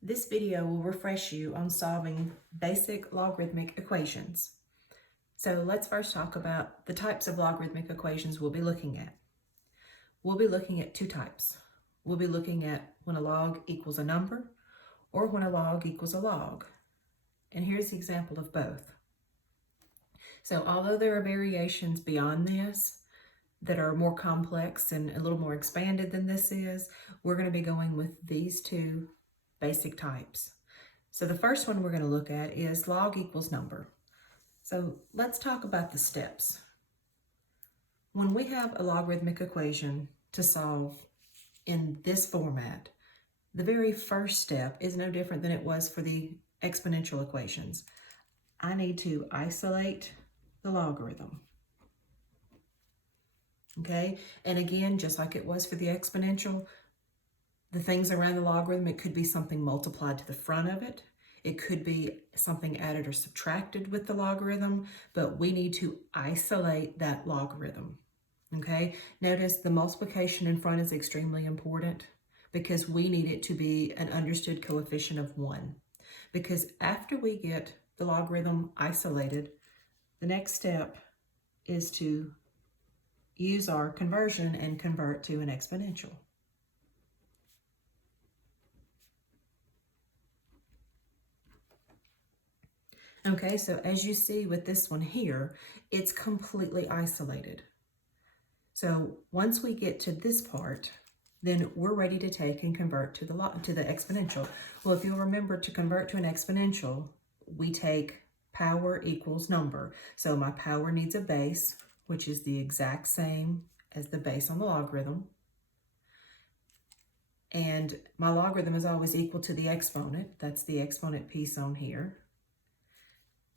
This video will refresh you on solving basic logarithmic equations. So let's first talk about the types of logarithmic equations we'll be looking at. We'll be looking at two types. We'll be looking at when a log equals a number or when a log equals a log. And here's the example of both. So although there are variations beyond this that are more complex and a little more expanded than this is, we're going to be going with these two basic types. So the first one we're going to look at is log equals number. So let's talk about the steps. When we have a logarithmic equation to solve in this format, the very first step is no different than it was for the exponential equations. I need to isolate the logarithm. Okay, and again, just like it was for the exponential, the things around the logarithm, it could be something multiplied to the front of it. It could be something added or subtracted with the logarithm, but we need to isolate that logarithm. Okay, notice the multiplication in front is extremely important because we need it to be an understood coefficient of 1. Because after we get the logarithm isolated, the next step is to use our conversion and convert to an exponential. Okay, so as you see with this one here, it's completely isolated. So once we get to this part, then we're ready to take and convert to the exponential. Well, if you'll remember, to convert to an exponential, we take power equals number. So my power needs a base, which is the exact same as the base on the logarithm. And my logarithm is always equal to the exponent. That's the exponent piece on here.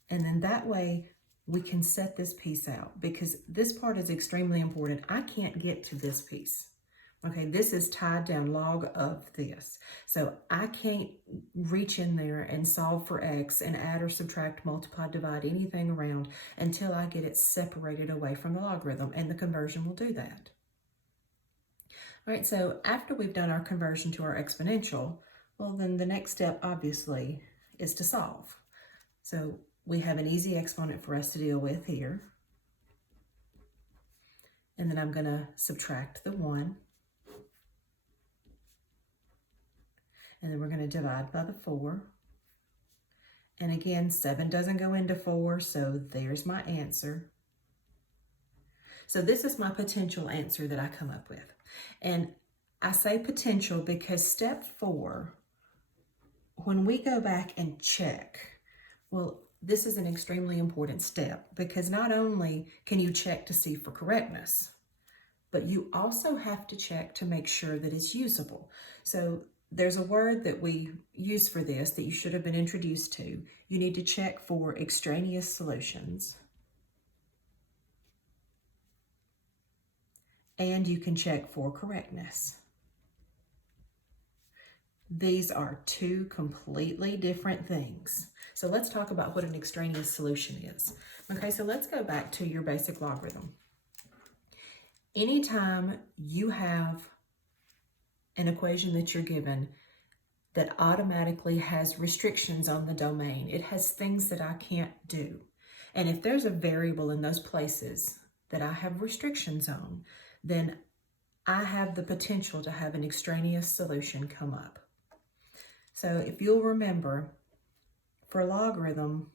And then that way we can set this piece out because this part is extremely important. I can't get to this piece. Okay, this is tied down log of this. So I can't reach in there and solve for x and add or subtract, multiply, divide, anything around until I get it separated away from the logarithm, and the conversion will do that. All right, so after we've done our conversion to our exponential, well, then the next step obviously is to solve. So we have an easy exponent for us to deal with here. And then I'm going to subtract the 1. And then we're going to divide by the 4. And again, 7 doesn't go into 4, so there's my answer. So this is my potential answer that I come up with. And I say potential because step 4, when we go back and check, well, this is an extremely important step because not only can you check to see for correctness, but you also have to check to make sure that it's usable. So there's a word that we use for this that you should have been introduced to. You need to check for extraneous solutions. And you can check for correctness. These are two completely different things. So let's talk about what an extraneous solution is. Okay, so let's go back to your basic logarithm. Anytime you have an equation that you're given that automatically has restrictions on the domain, it has things that I can't do. And if there's a variable in those places that I have restrictions on, then I have the potential to have an extraneous solution come up. So if you'll remember, for logarithm,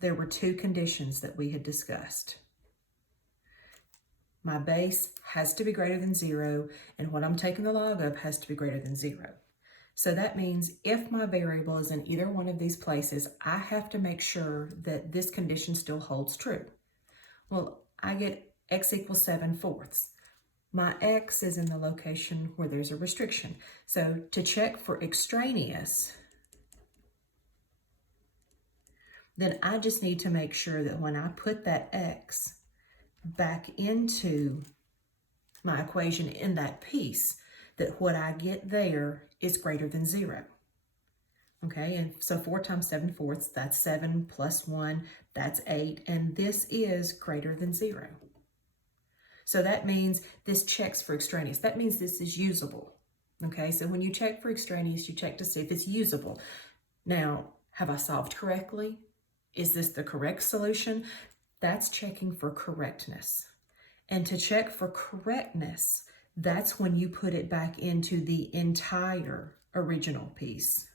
there were two conditions that we had discussed. My base has to be greater than 0, and what I'm taking the log of has to be greater than 0. So that means if my variable is in either one of these places, I have to make sure that this condition still holds true. Well, I get x equals 7/4. My x is in the location where there's a restriction. So to check for extraneous, then I just need to make sure that when I put that x back into my equation in that piece, that what I get there is greater than 0. Okay, and so 4 times 7/4, that's 7 plus 1, that's 8, and this is greater than 0. So that means this checks for extraneous. That means this is usable. Okay, so when you check for extraneous, you check to see if it's usable. Now, have I solved correctly? Is this the correct solution? That's checking for correctness. And to check for correctness, that's when you put it back into the entire original piece.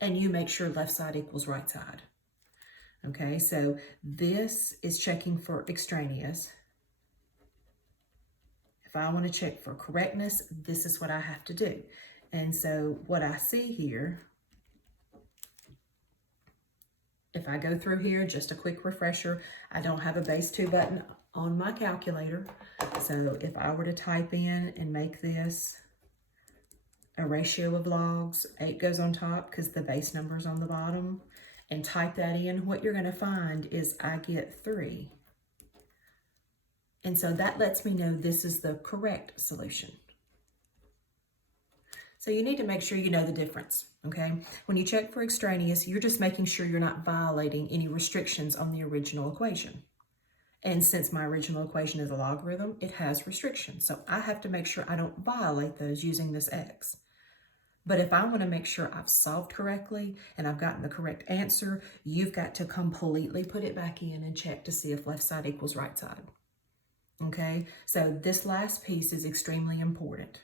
And you make sure left side equals right side. Okay, so this is checking for extraneous. If I want to check for correctness, this is what I have to do. And so what I see here, if I go through here, just a quick refresher, I don't have a base 2 button on my calculator. So if I were to type in and make this a ratio of logs, 8 goes on top because the base number is on the bottom, and type that in, what you're going to find is I get 3. And so that lets me know this is the correct solution. So you need to make sure you know the difference, okay? When you check for extraneous, you're just making sure you're not violating any restrictions on the original equation. And since my original equation is a logarithm, it has restrictions. So I have to make sure I don't violate those using this x. But if I want to make sure I've solved correctly and I've gotten the correct answer, you've got to completely put it back in and check to see if left side equals right side. Okay, so this last piece is extremely important.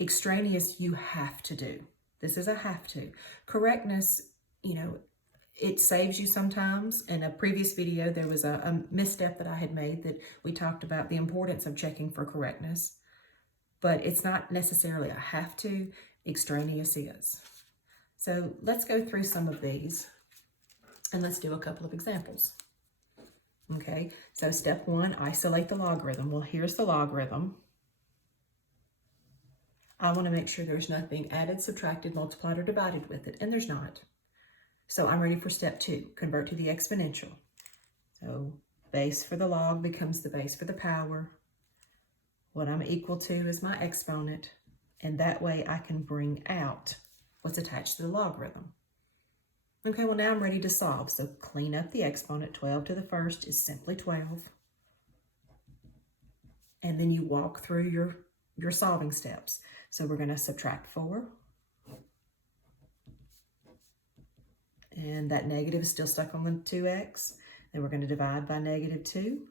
Extraneous, you have to do. This is a have to. Correctness, you know, it saves you sometimes. In a previous video, there was a misstep that I had made that we talked about the importance of checking for correctness, but it's not necessarily a have to. Extraneous is. So let's go through some of these and let's do a couple of examples. Okay, so step 1, isolate the logarithm. Well, here's the logarithm. I want to make sure there's nothing added, subtracted, multiplied, or divided with it, and there's not. So I'm ready for step 2, convert to the exponential. So base for the log becomes the base for the power. What I'm equal to is my exponent, and that way I can bring out what's attached to the logarithm. Okay, well now I'm ready to solve. So clean up the exponent. 12 to the first is simply 12. And then you walk through your solving steps. So we're going to subtract 4. And that negative is still stuck on the 2x. Then we're going to divide by -2.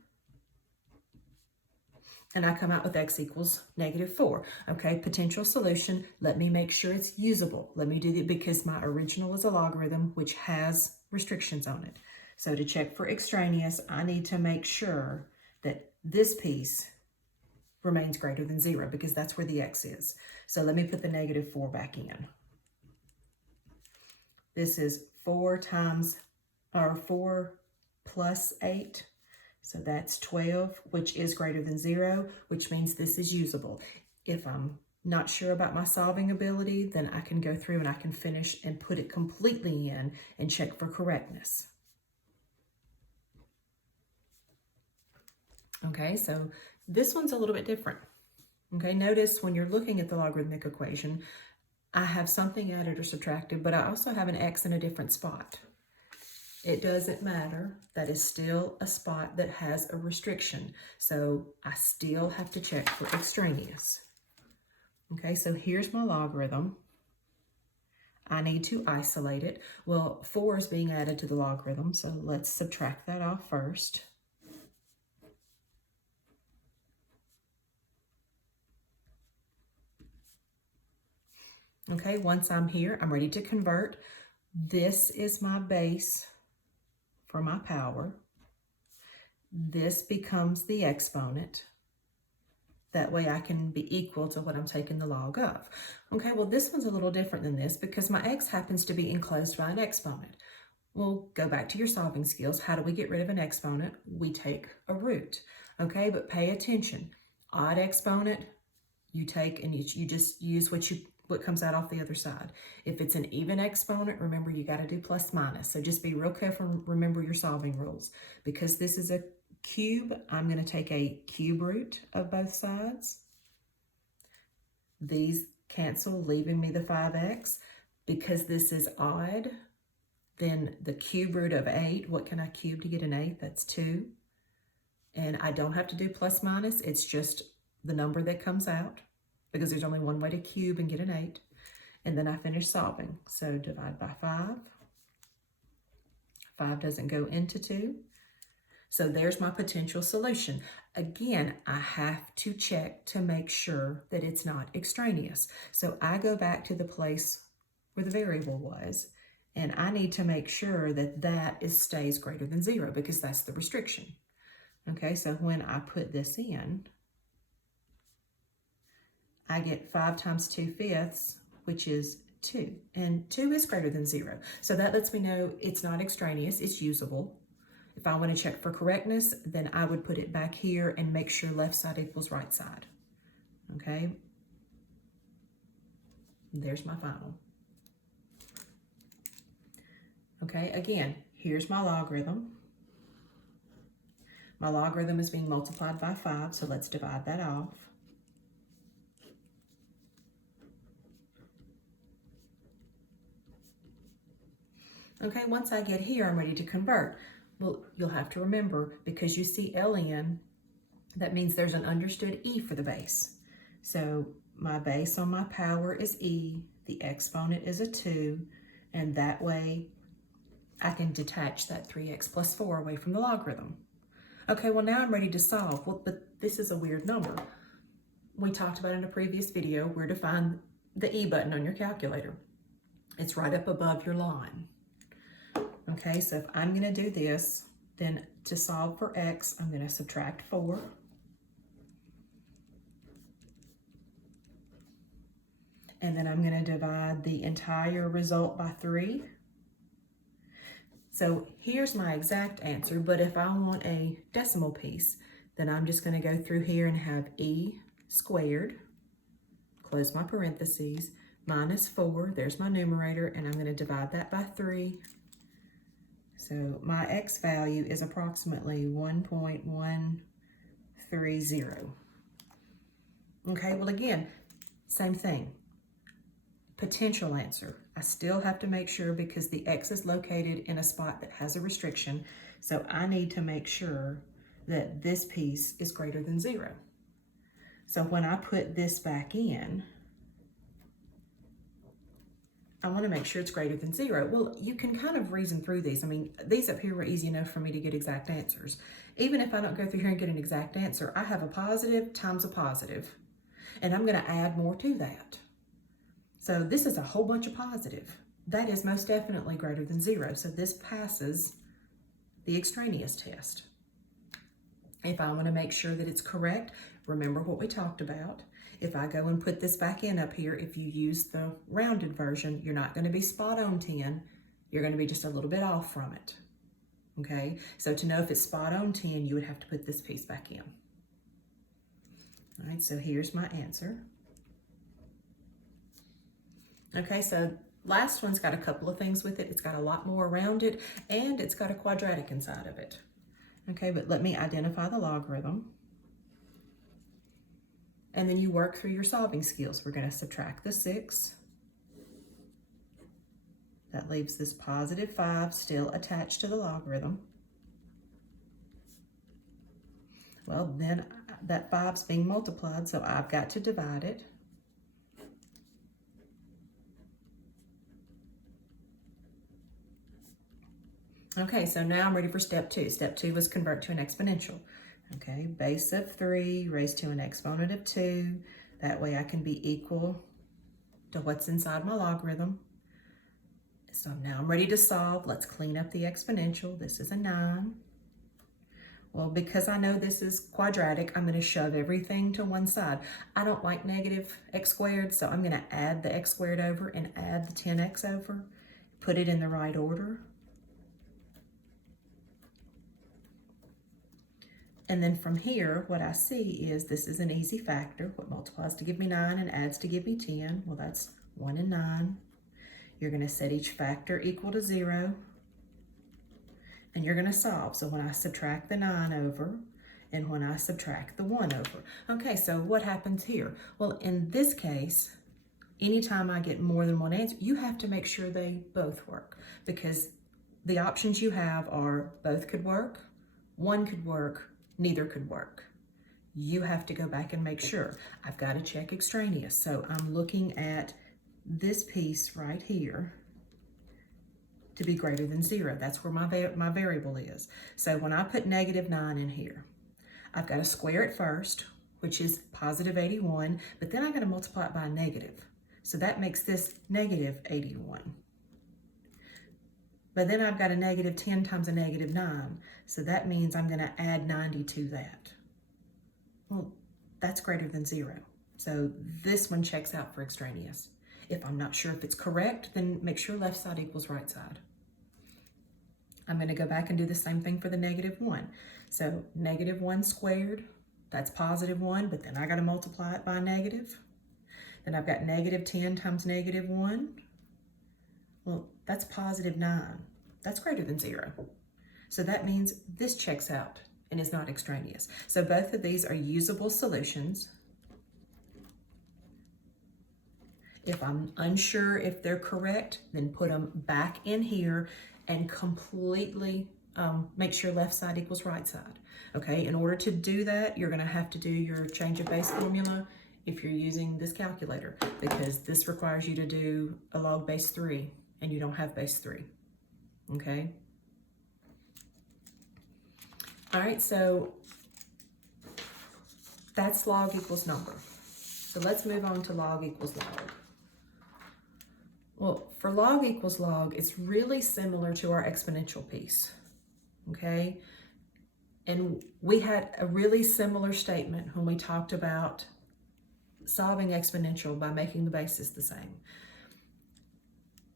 And I come out with x equals -4. Okay, potential solution. Let me make sure it's usable. Let me do that because my original is a logarithm, which has restrictions on it. So to check for extraneous, I need to make sure that this piece remains greater than 0 because that's where the x is. So let me put the -4 back in. This is 4 plus 8. So that's 12, which is greater than 0, which means this is usable. If I'm not sure about my solving ability, then I can go through and I can finish and put it completely in and check for correctness. Okay, so this one's a little bit different. Okay, notice when you're looking at the logarithmic equation, I have something added or subtracted, but I also have an x in a different spot. It doesn't matter. That is still a spot that has a restriction. So I still have to check for extraneous. Okay, so here's my logarithm. I need to isolate it. Well, 4 is being added to the logarithm, so let's subtract that off first. Okay, once I'm here, I'm ready to convert. This is my base for my power. This becomes the exponent. That way I can be equal to what I'm taking the log of. Okay, well this one's a little different than this because my x happens to be enclosed by an exponent. Well, go back to your solving skills. How do we get rid of an exponent? We take a root. Okay, but pay attention. Odd exponent, you take and you just use what comes out off the other side. If it's an even exponent, remember you got to do plus minus. So just be real careful and remember your solving rules. Because this is a cube, I'm going to take a cube root of both sides. These cancel, leaving me the 5x. Because this is odd, then the cube root of 8, what can I cube to get an 8? That's 2. And I don't have to do plus minus, it's just the number that comes out because there's only one way to cube and get an 8. And then I finish solving. So divide by 5. 5 doesn't go into 2. So there's my potential solution. Again, I have to check to make sure that it's not extraneous. So I go back to the place where the variable was, and I need to make sure that that stays greater than 0 because that's the restriction. Okay, so when I put this in, I get 5 times 2/5, which is 2. And 2 is greater than 0. So that lets me know it's not extraneous, it's usable. If I want to check for correctness, then I would put it back here and make sure left side equals right side. Okay? There's my final. Okay, again, here's my logarithm. My logarithm is being multiplied by 5, so let's divide that off. Okay, once I get here, I'm ready to convert. Well, you'll have to remember, because you see ln, that means there's an understood e for the base. So my base on my power is e, the exponent is a 2, and that way I can detach that 3x plus 4 away from the logarithm. Okay, well now I'm ready to solve. Well, but this is a weird number. We talked about in a previous video where to find the E button on your calculator. It's right up above your line. Okay, so if I'm going to do this, then to solve for x, I'm going to subtract 4. And then I'm going to divide the entire result by 3. So here's my exact answer, but if I want a decimal piece, then I'm just going to go through here and have e squared, close my parentheses, minus 4, there's my numerator, and I'm going to divide that by 3. So my x value is approximately 1.130. Okay, well again, same thing. Potential answer. I still have to make sure because the x is located in a spot that has a restriction, so I need to make sure that this piece is greater than 0. So when I put this back in, I want to make sure it's greater than 0. Well, you can kind of reason through these. I mean, these up here were easy enough for me to get exact answers. Even if I don't go through here and get an exact answer, I have a positive times a positive, and I'm going to add more to that. So this is a whole bunch of positive. That is most definitely greater than 0. So this passes the extraneous test. If I want to make sure that it's correct, remember what we talked about. If I go and put this back in up here, if you use the rounded version, you're not going to be spot on 10. You're going to be just a little bit off from it. Okay, so to know if it's spot on 10, you would have to put this piece back in. All right, so here's my answer. Okay, so last one's got a couple of things with it. It's got a lot more around it, and it's got a quadratic inside of it. Okay, but let me identify the logarithm. And then you work through your solving skills. We're going to subtract the 6. That leaves this positive 5 still attached to the logarithm. Well, then that 5's being multiplied, so I've got to divide it. Okay, so now I'm ready for step 2. Step 2 was convert to an exponential. Okay, base of 3 raised to an exponent of 2. That way I can be equal to what's inside my logarithm. So now I'm ready to solve. Let's clean up the exponential. This is a 9. Well, because I know this is quadratic, I'm going to shove everything to one side. I don't like negative x squared, so I'm going to add the x squared over and add the 10x over. Put it in the right order. And then from here, what I see is this is an easy factor. What multiplies to give me 9 and adds to give me 10? Well, that's 1 and 9. You're going to set each factor equal to 0. And you're going to solve. So when I subtract the 9 over, and when I subtract the 1 over. Okay, so what happens here? Well, in this case, anytime I get more than one answer, you have to make sure they both work. Because the options you have are both could work, one could work, neither could work. You have to go back and make sure. I've got to check extraneous. So I'm looking at this piece right here to be greater than 0. That's where my variable is. So when I put -9 in here, I've got to square it first, which is positive 81, but then I've got to multiply it by a negative. So that makes this negative 81. But then I've got a negative 10 times a negative 9. So that means I'm going to add 90 to that. Well, that's greater than 0. So this one checks out for extraneous. If I'm not sure if it's correct, then make sure left side equals right side. I'm going to go back and do the same thing for the -1. So -1 squared, that's positive 1, but then I got to multiply it by a negative. Then I've got negative 10 times -1. Well, that's positive 9. That's greater than 0. So that means this checks out and is not extraneous. So both of these are usable solutions. If I'm unsure if they're correct, then put them back in here and completely make sure left side equals right side. Okay, in order to do that, you're gonna have to do your change of base formula if you're using this calculator, because this requires you to do a log base 3 and you don't have base 3, okay? All right, so that's log equals number. So let's move on to log equals log. Well, for log equals log, it's really similar to our exponential piece, okay? And we had a really similar statement when we talked about solving exponential by making the bases the same.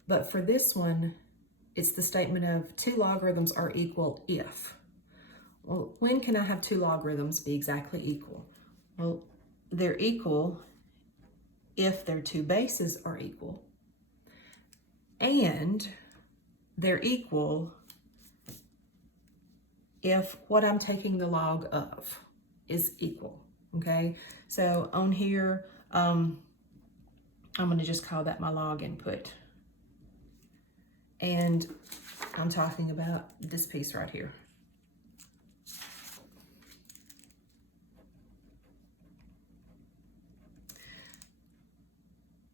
But for this one, it's the statement of 2 logarithms are equal if. Well, when can I have 2 logarithms be exactly equal? Well, they're equal if their 2 bases are equal. And they're equal if what I'm taking the log of is equal, okay? So on here, I'm gonna just call that my log input. And I'm talking about this piece right here.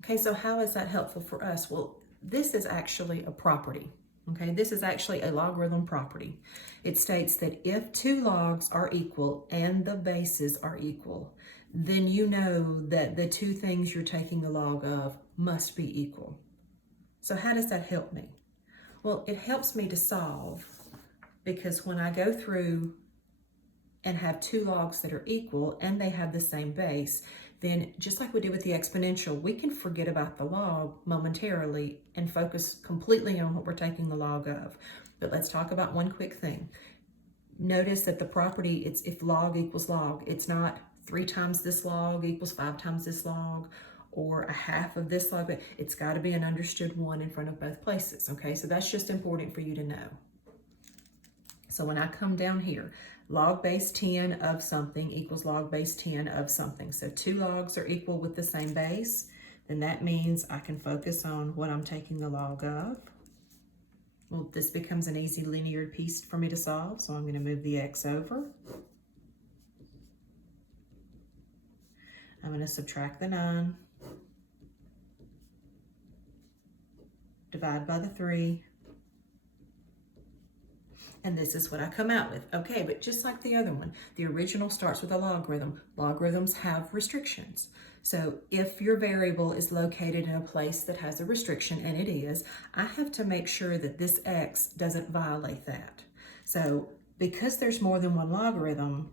Okay, so how is that helpful for us? Well, this is actually a property, okay? This is actually a logarithm property. It states that if 2 logs are equal and the bases are equal, then you know that the 2 things you're taking the log of must be equal. So how does that help me? Well, it helps me to solve, because when I go through and have 2 logs that are equal and they have the same base, then just like we did with the exponential, we can forget about the log momentarily and focus completely on what we're taking the log of. But let's talk about one quick thing. Notice that the property, it's if log equals log. It's not 3 times this log equals 5 times this log, or a half of this log. It's got to be an understood 1 in front of both places, okay? So that's just important for you to know. So when I come down here, log base 10 of something equals log base 10 of something. So 2 logs are equal with the same base. Then that means I can focus on what I'm taking the log of. Well, this becomes an easy linear piece for me to solve. So I'm going to move the x over. I'm going to subtract the 9. Divide by the 3. And this is what I come out with. Okay, but just like the other one, the original starts with a logarithm. Logarithms have restrictions. So if your variable is located in a place that has a restriction, and it is, I have to make sure that this x doesn't violate that. So because there's more than one logarithm,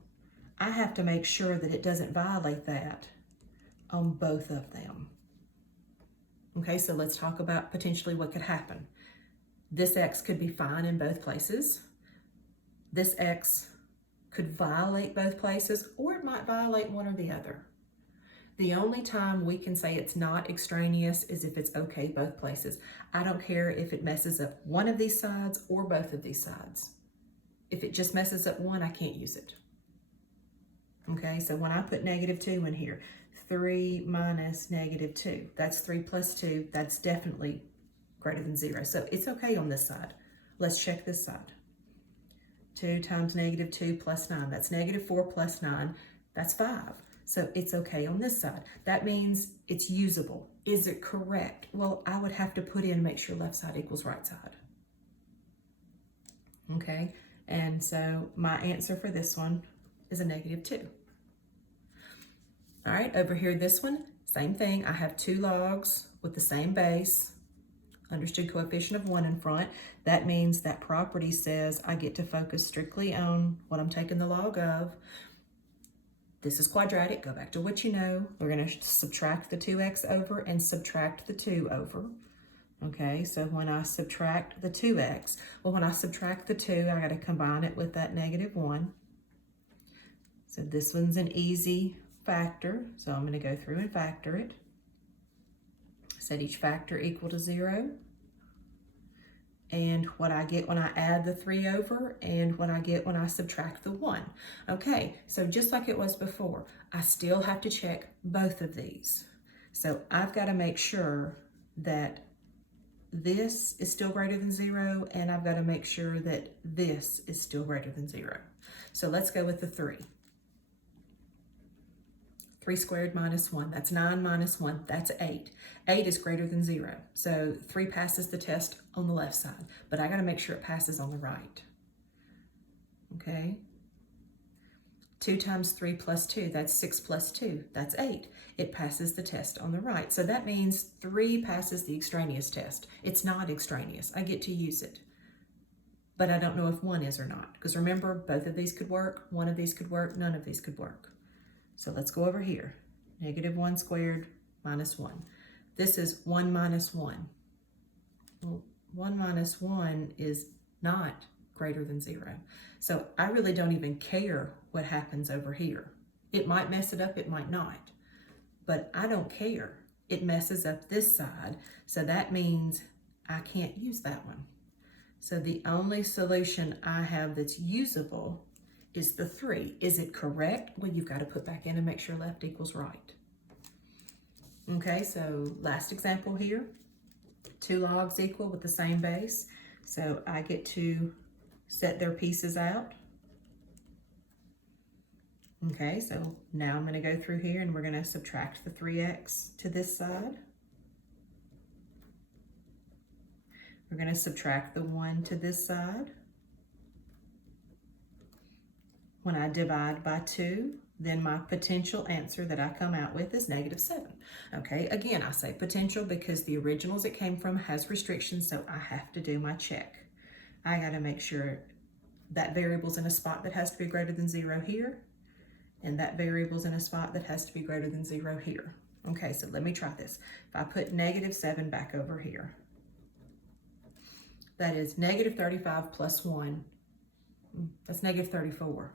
I have to make sure that it doesn't violate that on both of them. Okay, so let's talk about potentially what could happen. This x could be fine in both places. This x could violate both places, or it might violate one or the other. The only time we can say it's not extraneous is if it's okay both places. I don't care if it messes up one of these sides or both of these sides. If it just messes up one, I can't use it. Okay, so when I put -2 in here, 3 minus -2, that's 3 plus 2, that's definitely greater than 0. So it's okay on this side. Let's check this side. 2 times negative 2 plus 9. That's negative 4 plus 9. That's 5. So it's okay on this side. That means it's usable. Is it correct? Well, I would have to put in make sure left side equals right side. Okay, and so my answer for this one is a negative 2. All right, over here, this one, same thing. I have 2 logs with the same base, understood coefficient of 1 in front. That means that property says I get to focus strictly on what I'm taking the log of. This is quadratic. Go back to what you know. We're going to subtract the 2x over and subtract the 2 over. Okay, so when I subtract the 2x, well, when I subtract the 2, I got to combine it with that negative 1. So this one's an easy factor, so I'm going to go through and factor it. Set each factor equal to 0. And what I get when I add the 3 over and what I get when I subtract the 1. Okay, so just like it was before, I still have to check both of these. So I've got to make sure that this is still greater than 0, and I've got to make sure that this is still greater than 0. So let's go with the 3. 3 squared minus 1, that's 9 minus 1, that's 8. 8 is greater than 0, so 3 passes the test on the left side, but I got to make sure it passes on the right. Okay? 2 times 3 plus 2, that's 6 plus 2, that's 8. It passes the test on the right, so that means 3 passes the extraneous test. It's not extraneous. I get to use it, but I don't know if 1 is or not, because remember, both of these could work, one of these could work, none of these could work. So let's go over here. Negative 1 squared minus 1. This is 1 minus 1. Well, 1 minus 1 is not greater than 0. So I really don't even care what happens over here. It might mess it up, it might not. But I don't care. It messes up this side. So that means I can't use that one. So the only solution I have that's usable is the 3. Is it correct? Well, you've got to put back in and make sure left equals right. Okay, so last example here. 2 logs equal with the same base. So I get to set their pieces out. Okay, so now I'm going to go through here and we're going to subtract the 3x to this side. We're going to subtract the 1 to this side. When I divide by 2, then my potential answer that I come out with is negative 7. Okay, again, I say potential because the originals it came from has restrictions, so I have to do my check. I got to make sure that variable's in a spot that has to be greater than 0 here, and that variable's in a spot that has to be greater than 0 here. Okay, so let me try this. If I put negative 7 back over here, that is negative 35 plus 1. That's negative 34.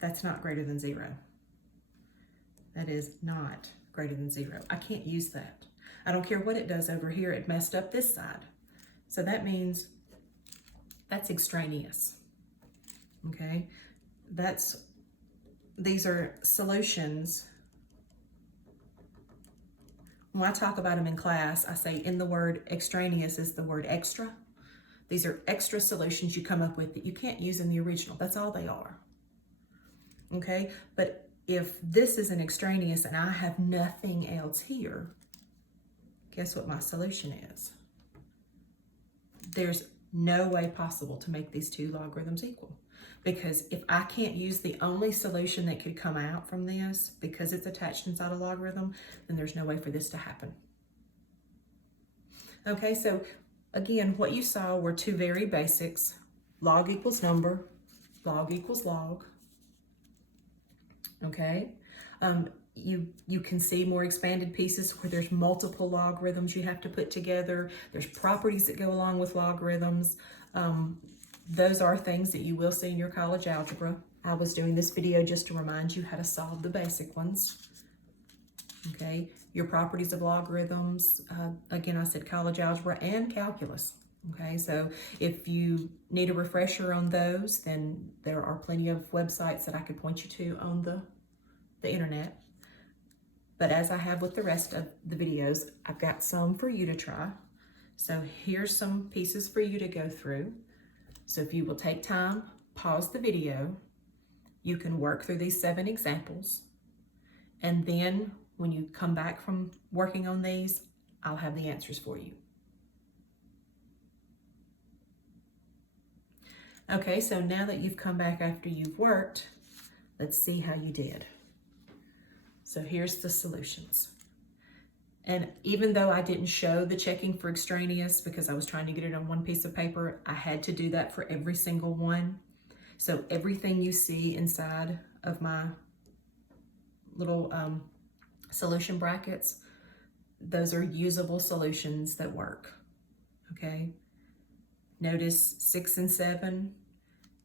That's not greater than 0. That is not greater than 0. I can't use that. I don't care what it does over here. It messed up this side. So that means that's extraneous. Okay? These are solutions. When I talk about them in class, I say in the word extraneous is the word extra. These are extra solutions you come up with that you can't use in the original. That's all they are. Okay, but if this is an extraneous and I have nothing else here, guess what my solution is? There's no way possible to make these 2 logarithms equal, because if I can't use the only solution that could come out from this because it's attached inside a logarithm, then there's no way for this to happen. Okay, so again, what you saw were 2 very basics: log equals number, log equals log. Okay, you can see more expanded pieces where there's multiple logarithms you have to put together. There's properties that go along with logarithms. Those are things that you will see in your college algebra. I was doing this video just to remind you how to solve the basic ones. Okay, your properties of logarithms, again, I said college algebra and calculus. Okay, so if you need a refresher on those, then there are plenty of websites that I could point you to on the internet. But as I have with the rest of the videos, I've got some for you to try. So here's some pieces for you to go through. So if you will take time pause the video. You can work through these 7 examples. And then when you come back from working on these, I'll have the answers for you. Okay, so now that you've come back after you've worked, let's see how you did. So here's the solutions. And even though I didn't show the checking for extraneous because I was trying to get it on one piece of paper, I had to do that for every single one. So everything you see inside of my little solution brackets, those are usable solutions that work, okay? Notice 6 and 7,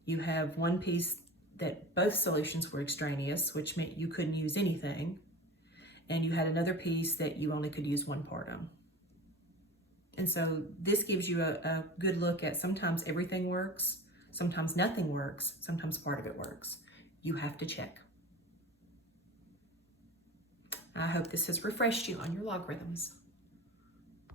you have one piece that both solutions were extraneous, which meant you couldn't use anything, and you had another piece that you only could use one part on. And so this gives you a good look at sometimes everything works, sometimes nothing works, sometimes part of it works. You have to check. I hope this has refreshed you on your logarithms.